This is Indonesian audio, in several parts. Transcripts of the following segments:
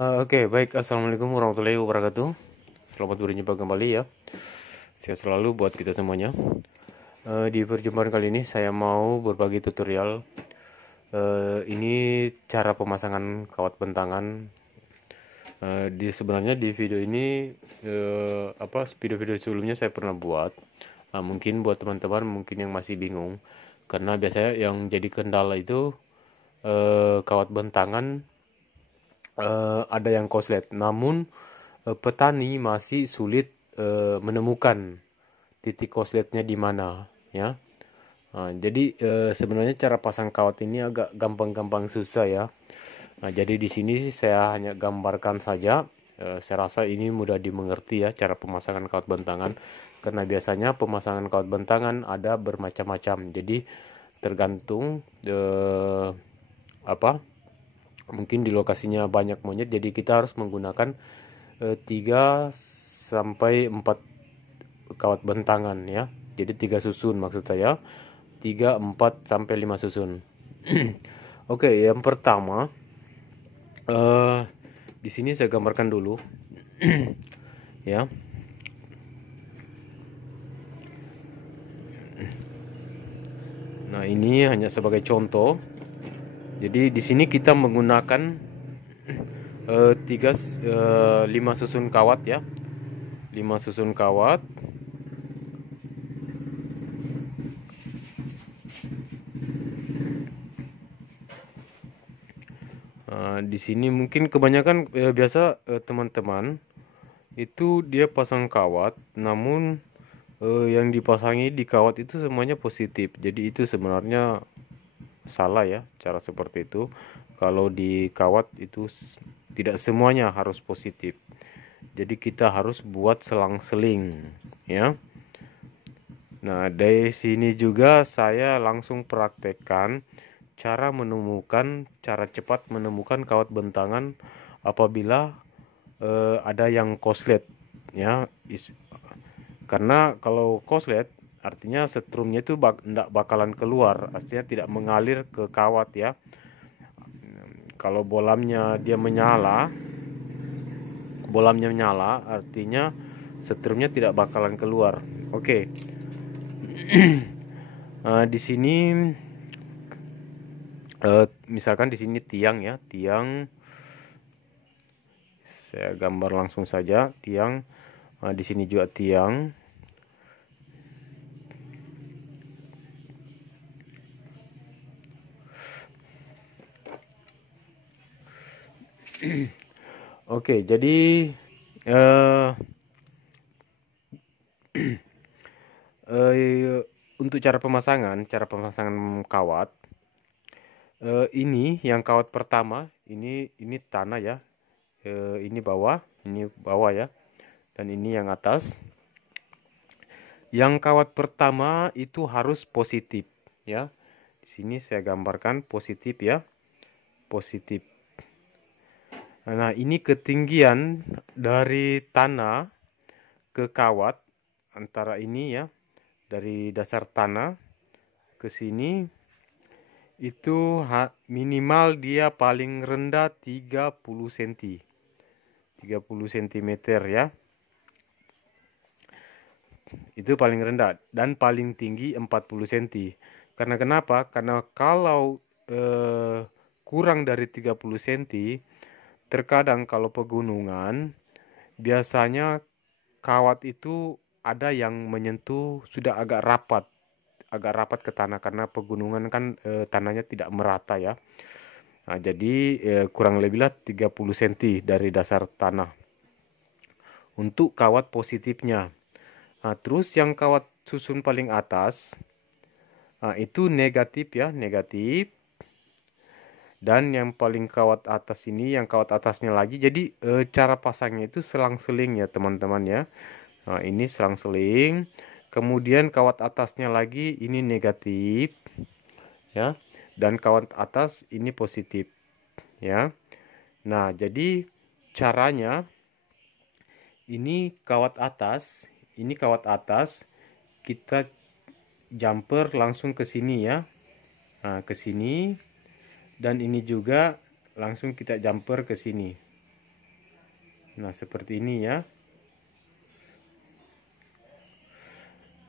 Oke, baik. Assalamualaikum warahmatullahi wabarakatuh. Selamat berjumpa kembali ya. Sehat selalu buat kita semuanya. Di perjumpaan kali ini saya mau berbagi tutorial. Ini cara pemasangan kawat bentangan. Sebenarnya di video ini video-video sebelumnya saya pernah buat. Mungkin buat teman-teman mungkin yang masih bingung, karena biasanya yang jadi kendala itu kawat bentangan ada yang koslet, namun petani masih sulit menemukan titik kosletnya di mana ya. Jadi sebenarnya cara pasang kawat ini agak gampang-gampang susah ya. Jadi di sini saya hanya gambarkan saja. Saya rasa ini mudah dimengerti ya cara pemasangan kawat bentangan, karena biasanya pemasangan kawat bentangan ada bermacam-macam. Jadi tergantung apa mungkin di lokasinya banyak monyet, jadi kita harus menggunakan 3 sampai 4 kawat bentangan ya. Jadi 3 susun maksud saya. 3, 4 sampai 5 susun. Oke, yang pertama di sini saya gambarkan dulu ya. Nah, ini hanya sebagai contoh. Jadi di sini kita menggunakan 5 susun kawat ya. 5 susun kawat. Di sini mungkin kebanyakan biasa teman-teman itu dia pasang kawat, namun yang dipasangi di kawat itu semuanya positif. Jadi itu sebenarnya salah ya, cara seperti itu. Kalau di kawat itu tidak semuanya harus positif. Jadi kita harus buat selang-seling ya. Nah, dari sini juga saya langsung praktekkan cara cepat menemukan kawat bentangan apabila ada yang koslet ya. Karena kalau koslet artinya setrumnya itu tidak bakalan keluar, artinya tidak mengalir ke kawat ya. Kalau bolamnya menyala artinya setrumnya tidak bakalan keluar. Oke. Di sini misalkan di sini tiang ya, tiang. Saya gambar langsung saja tiang. Di sini juga tiang. Oke, jadi untuk cara pemasangan kawat, ini yang kawat pertama, ini tanah ya, ini bawah ya, dan ini yang atas. Yang kawat pertama itu harus positif ya. Di sini saya gambarkan positif ya, positif. Nah, ini ketinggian dari tanah ke kawat, antara ini ya, dari dasar tanah ke sini itu minimal dia paling rendah 30 cm. 30 cm ya. Itu paling rendah, dan paling tinggi 40 cm. Karena kenapa? Karena kalau kurang dari 30 cm, terkadang kalau pegunungan biasanya kawat itu ada yang menyentuh sudah agak rapat ke tanah, karena pegunungan kan tanahnya tidak merata ya. Nah, jadi kurang lebihlah 30 cm dari dasar tanah untuk kawat positifnya. Nah, terus yang kawat susun paling atas, itu negatif ya, negatif. Dan yang paling kawat atas ini, yang kawat atasnya lagi. Jadi cara pasangnya itu selang-seling ya teman-teman ya. Nah, ini selang-seling. Kemudian kawat atasnya lagi ini negatif ya. Dan kawat atas ini positif ya. Nah, jadi caranya ini kawat atas kita jumper langsung ke sini ya. Nah, ke sini, dan ini juga langsung kita jumper ke sini. Nah, seperti ini ya.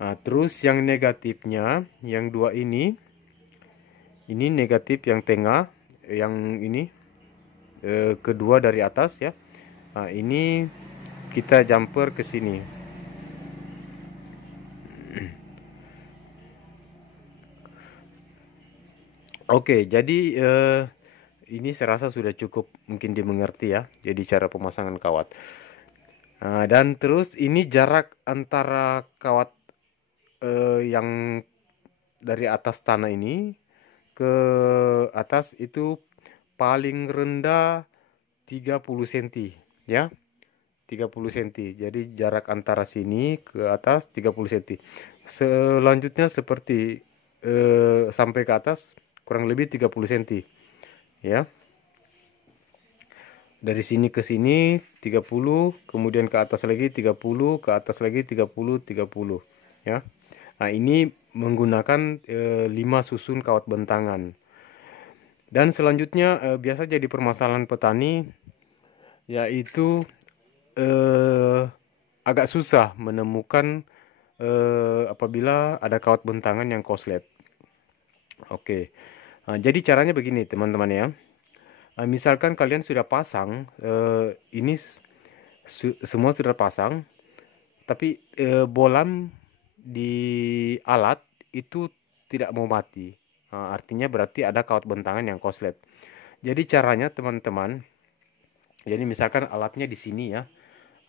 Nah, terus yang negatifnya, yang dua ini negatif yang tengah, yang ini kedua dari atas ya. Nah, ini kita jumper ke sini. Oke, jadi ini saya rasa sudah cukup mungkin dimengerti ya. Jadi cara pemasangan kawat. Nah, dan terus ini jarak antara kawat yang dari atas tanah ini ke atas itu paling rendah 30 cm ya. 30 cm. Jadi jarak antara sini ke atas 30 cm. Selanjutnya seperti sampai ke atas kurang lebih 30 cm ya. Dari sini ke sini 30, kemudian ke atas lagi 30, ke atas lagi 30, 30 ya. Nah, ini menggunakan 5 susun kawat bentangan. Dan selanjutnya biasa jadi permasalahan petani yaitu agak susah menemukan apabila ada kawat bentangan yang korslet. Oke. Nah, jadi caranya begini teman-teman ya. Misalkan kalian sudah pasang ini semua sudah pasang, tapi bolam di alat itu tidak mau mati. Artinya berarti ada kawat bentangan yang korslet. Jadi caranya teman-teman, jadi misalkan alatnya di sini ya,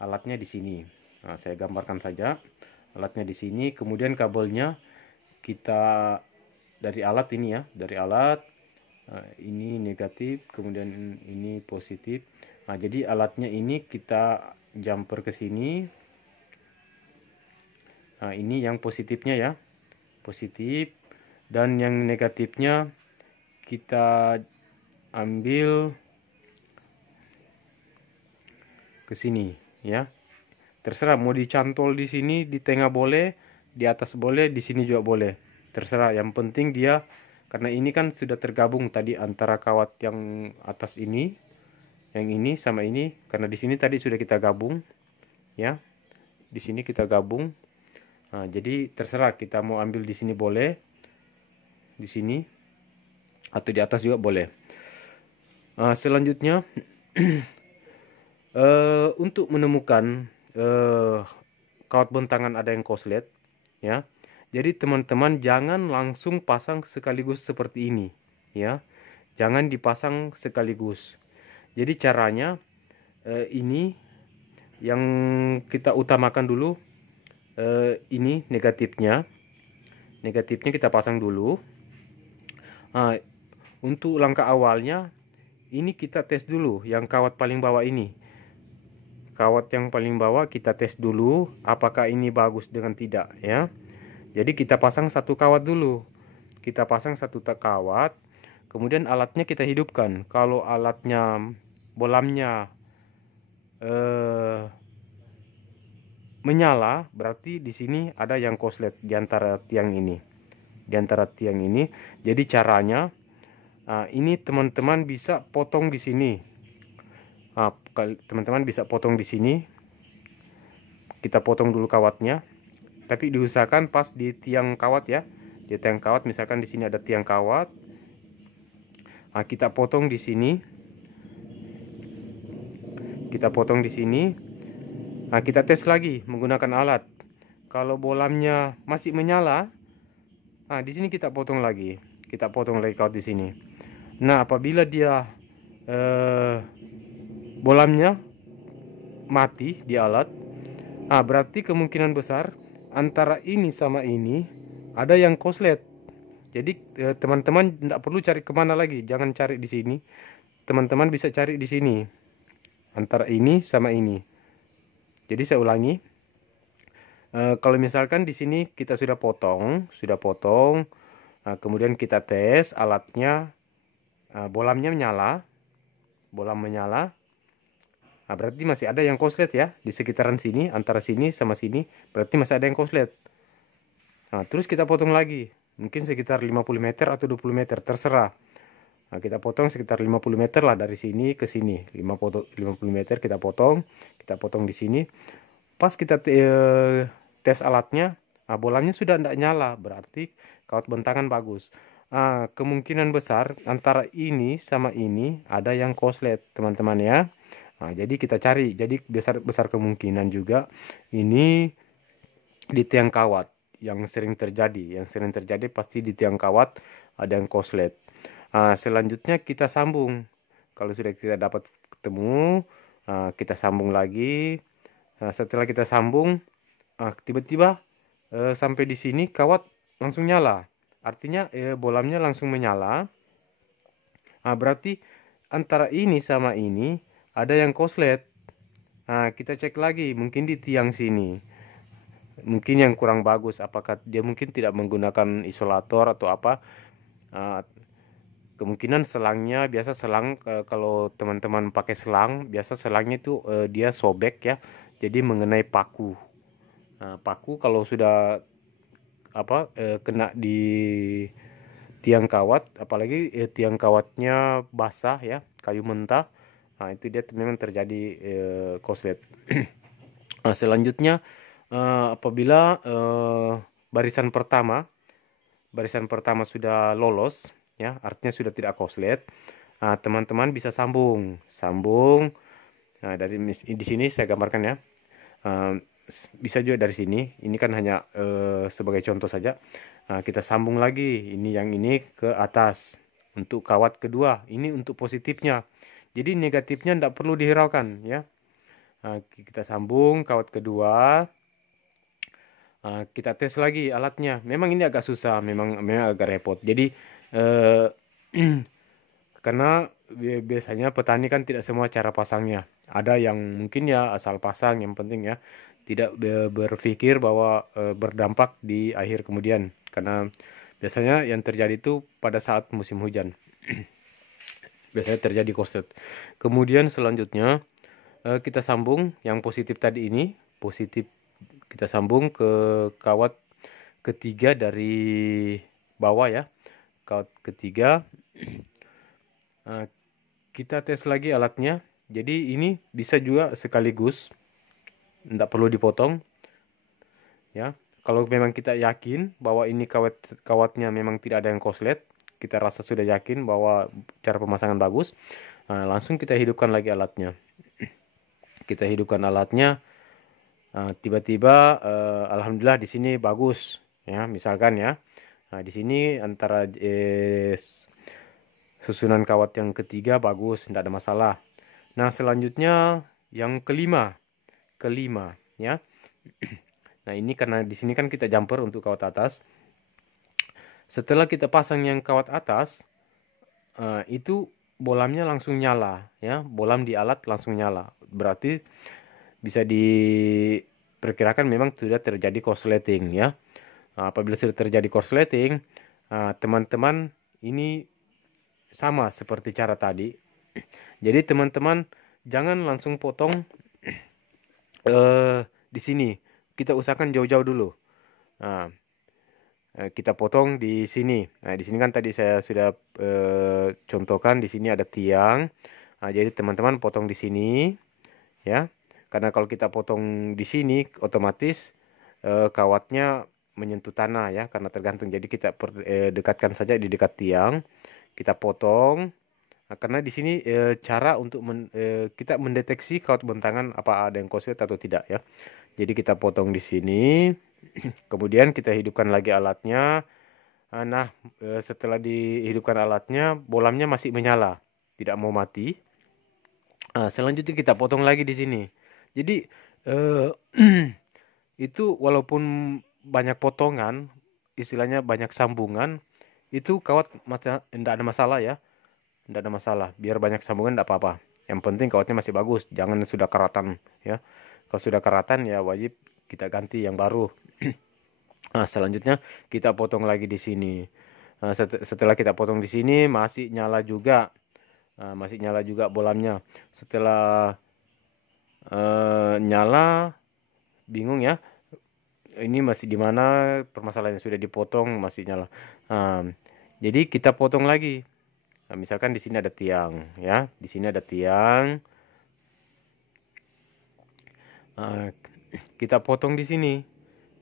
alatnya di sini. Nah, saya gambarkan saja, alatnya di sini, kemudian kabelnya kita dari alat ini ya, dari alat ini negatif, kemudian ini positif. Nah, jadi alatnya ini kita jumper ke sini. Nah, ini yang positifnya ya, positif, dan yang negatifnya kita ambil ke sini ya. Terserah mau dicantol di sini, di tengah boleh, di atas boleh, di sini juga boleh. Terserah, yang penting dia karena ini kan sudah tergabung tadi antara kawat yang atas ini, yang ini sama ini, karena di sini tadi sudah kita gabung ya. Di sini kita gabung. Nah, jadi terserah kita mau ambil di sini boleh, di sini atau di atas juga boleh. Selanjutnya untuk menemukan kawat bentangan ada yang korslet ya. Jadi teman-teman jangan langsung pasang sekaligus seperti ini ya. Jangan dipasang sekaligus. Jadi caranya ini yang kita utamakan dulu, ini negatifnya. Negatifnya kita pasang dulu. Nah, untuk langkah awalnya ini kita tes dulu yang kawat paling bawah ini. Kawat yang paling bawah kita tes dulu apakah ini bagus dengan tidak ya. Jadi kita pasang satu kawat dulu. Kita pasang satu kawat, kemudian alatnya kita hidupkan. Kalau alatnya bolamnya menyala, berarti di sini ada yang korslet di antara tiang ini. Di antara tiang ini. Jadi caranya ini teman-teman bisa potong di sini. Teman-teman bisa potong di sini. Kita potong dulu kawatnya. Tapi diusahakan pas di tiang kawat ya. Di tiang kawat, misalkan di sini ada tiang kawat. Kita potong di sini. Kita potong di sini. Kita tes lagi menggunakan alat. Kalau bolamnya masih menyala, di sini kita potong lagi. Kita potong lagi kawat di sini. Nah, apabila dia bolamnya mati di alat, berarti kemungkinan besar antara ini sama ini ada yang korslet. Jadi teman-teman tidak perlu cari kemana lagi, jangan cari di sini. Teman-teman bisa cari di sini antara ini sama ini. Jadi saya ulangi, kalau misalkan di sini kita sudah potong, kemudian kita tes alatnya, bolamnya menyala, bolam menyala. Berarti masih ada yang korslet ya di sekitaran sini, antara sini sama sini, berarti masih ada yang korslet. Terus kita potong lagi, mungkin sekitar 50 meter atau 20 meter, terserah. Nah, kita potong sekitar 50 meter lah dari sini ke sini. 50 meter kita potong. Kita potong di sini. Pas kita tes alatnya, nah, bolanya sudah tidak nyala. Berarti kawat bentangan bagus. Kemungkinan besar antara ini sama ini ada yang korslet, teman-teman ya. Nah, jadi kita cari. Jadi besar kemungkinan juga ini di tiang kawat yang sering terjadi. Yang sering terjadi pasti di tiang kawat ada yang korslet. Selanjutnya kita sambung. Kalau sudah kita dapat ketemu, kita sambung lagi. Setelah kita sambung, tiba-tiba sampai di sini kawat langsung nyala. Artinya bolamnya langsung menyala. Berarti antara ini sama ini ada yang korslet. Kita cek lagi, mungkin di tiang sini. Mungkin yang kurang bagus, apakah dia mungkin tidak menggunakan isolator atau apa. Ah, Kemungkinan selangnya, biasa selang kalau teman-teman pakai selang, biasa selangnya itu dia sobek ya. Jadi mengenai paku. Paku kalau sudah kena di tiang kawat, apalagi tiang kawatnya basah ya, kayu mentah. Itu dia memang terjadi korslet. Selanjutnya apabila barisan pertama sudah lolos ya, artinya sudah tidak korslet. Teman-teman bisa sambung. Nah, di sini saya gambarkan ya. Uh, Bisa juga dari sini. Ini kan hanya sebagai contoh saja. Kita sambung lagi. Yang ini ke atas untuk kawat kedua. Ini untuk positifnya. Jadi negatifnya tidak perlu dihiraukan ya. Kita sambung kawat kedua. Kita tes lagi alatnya. Memang ini agak susah. Memang agak repot. Jadi eh, karena biasanya petani kan tidak semua cara pasangnya. Ada yang mungkin ya asal pasang, yang penting ya tidak berpikir bahwa berdampak di akhir kemudian. Karena biasanya yang terjadi itu pada saat musim hujan. Biasanya terjadi korslet. Kemudian selanjutnya kita sambung yang positif tadi ini. Positif kita sambung ke kawat ketiga dari bawah ya. Kawat ketiga. Kita tes lagi alatnya. Jadi ini bisa juga sekaligus, tidak perlu dipotong ya. Kalau memang kita yakin bahwa ini kawatnya memang tidak ada yang korslet, kita rasa sudah yakin bahwa cara pemasangan bagus, langsung kita hidupkan lagi alatnya. Kita hidupkan alatnya, tiba-tiba alhamdulillah di sini bagus ya, misalkan ya. Di sini antara susunan kawat yang ketiga bagus, tidak ada masalah. Nah, selanjutnya yang kelima ya. Nah, ini karena di sini kan kita jumper untuk kawat atas. Setelah kita pasang yang kawat atas, itu bolamnya langsung nyala ya. Bolam di alat langsung nyala. Berarti bisa diperkirakan memang sudah terjadi korsleting ya. Apabila sudah terjadi korsleting, teman-teman ini sama seperti cara tadi. Jadi teman-teman jangan langsung potong di sini. Kita usahakan jauh-jauh dulu. Nah, kita potong di sini. Nah, di sini kan tadi saya sudah contohkan di sini ada tiang. Jadi teman-teman potong di sini ya. Karena kalau kita potong di sini otomatis kawatnya menyentuh tanah ya, karena tergantung. Jadi kita dekatkan saja di dekat tiang. Kita potong. Karena di sini cara untuk kita mendeteksi kawat bentangan apa ada yang korslet atau tidak ya. Jadi kita potong di sini, kemudian kita hidupkan lagi alatnya. Nah, setelah dihidupkan alatnya, bolamnya masih menyala, tidak mau mati. Selanjutnya kita potong lagi di sini. Jadi itu walaupun banyak potongan, istilahnya banyak sambungan, itu kawat tidak ada masalah ya. Tidak ada masalah. Biar banyak sambungan tidak apa-apa. Yang penting kawatnya masih bagus. Jangan sudah karatan ya. Kalau sudah karatan ya wajib kita ganti yang baru. Selanjutnya kita potong lagi di sini. Setelah kita potong di sini masih nyala juga. Masih nyala juga bolamnya. Setelah nyala bingung ya. Ini masih di mana permasalahannya, sudah dipotong masih nyala. Jadi kita potong lagi. Nah, misalkan di sini ada tiang, ya, di sini ada tiang. Nah, kita potong di sini,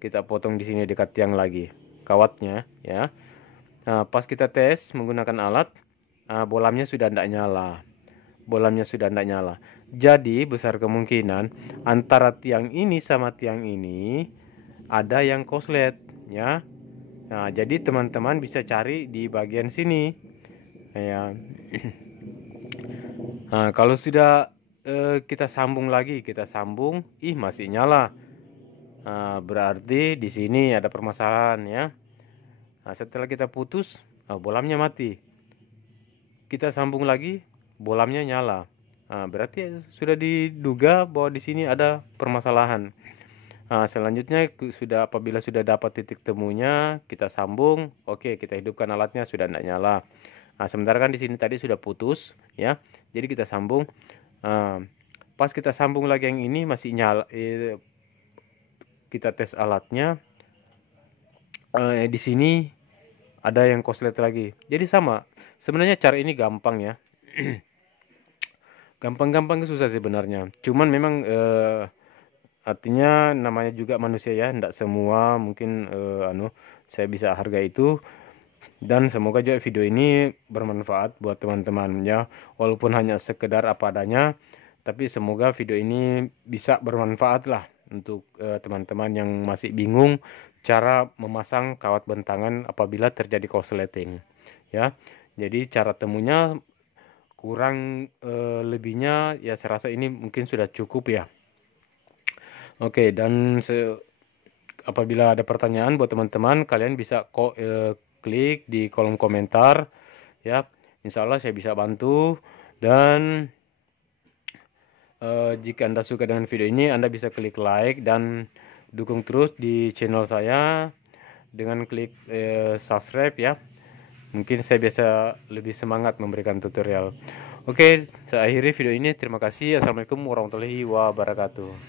dekat tiang lagi, kawatnya, ya. Nah, pas kita tes menggunakan alat, bolamnya sudah tidak nyala, Jadi besar kemungkinan antara tiang ini sama tiang ini ada yang korslet, ya. Nah, jadi teman-teman bisa cari di bagian sini, ya. Nah, kalau sudah kita sambung lagi, masih nyala. Nah, berarti di sini ada permasalahan, ya. Nah, setelah kita putus, bolamnya mati. Kita sambung lagi, bolamnya nyala. Nah, berarti sudah diduga bahwa di sini ada permasalahan. Nah, selanjutnya apabila sudah dapat titik temunya, kita sambung. Oke, kita hidupkan alatnya, sudah tidak nyala. Nah, sementara kan di sini tadi sudah putus, ya. Jadi kita sambung. Pas kita sambung lagi yang ini masih nyala. Kita tes alatnya. Di sini ada yang korslet lagi. Jadi sama. Sebenarnya cara ini gampang, ya. Gampang-gampang susah sebenarnya. Cuman memang artinya namanya juga manusia, ya. Tidak semua mungkin saya bisa harga itu. Dan semoga juga video ini bermanfaat buat teman-teman, ya. Walaupun hanya sekedar apa adanya, tapi semoga video ini bisa bermanfaat lah untuk teman-teman yang masih bingung cara memasang kawat bentangan apabila terjadi korsleting, ya. Jadi cara temunya kurang lebihnya ya saya rasa ini mungkin sudah cukup, ya. Oke, dan apabila ada pertanyaan buat teman-teman, kalian bisa klik di kolom komentar, ya. Insya Allah saya bisa bantu. Dan jika Anda suka dengan video ini, Anda bisa klik like dan dukung terus di channel saya dengan klik subscribe, ya. Mungkin saya bisa lebih semangat memberikan tutorial. Oke, saya akhiri video ini. Terima kasih. Assalamualaikum warahmatullahi wabarakatuh.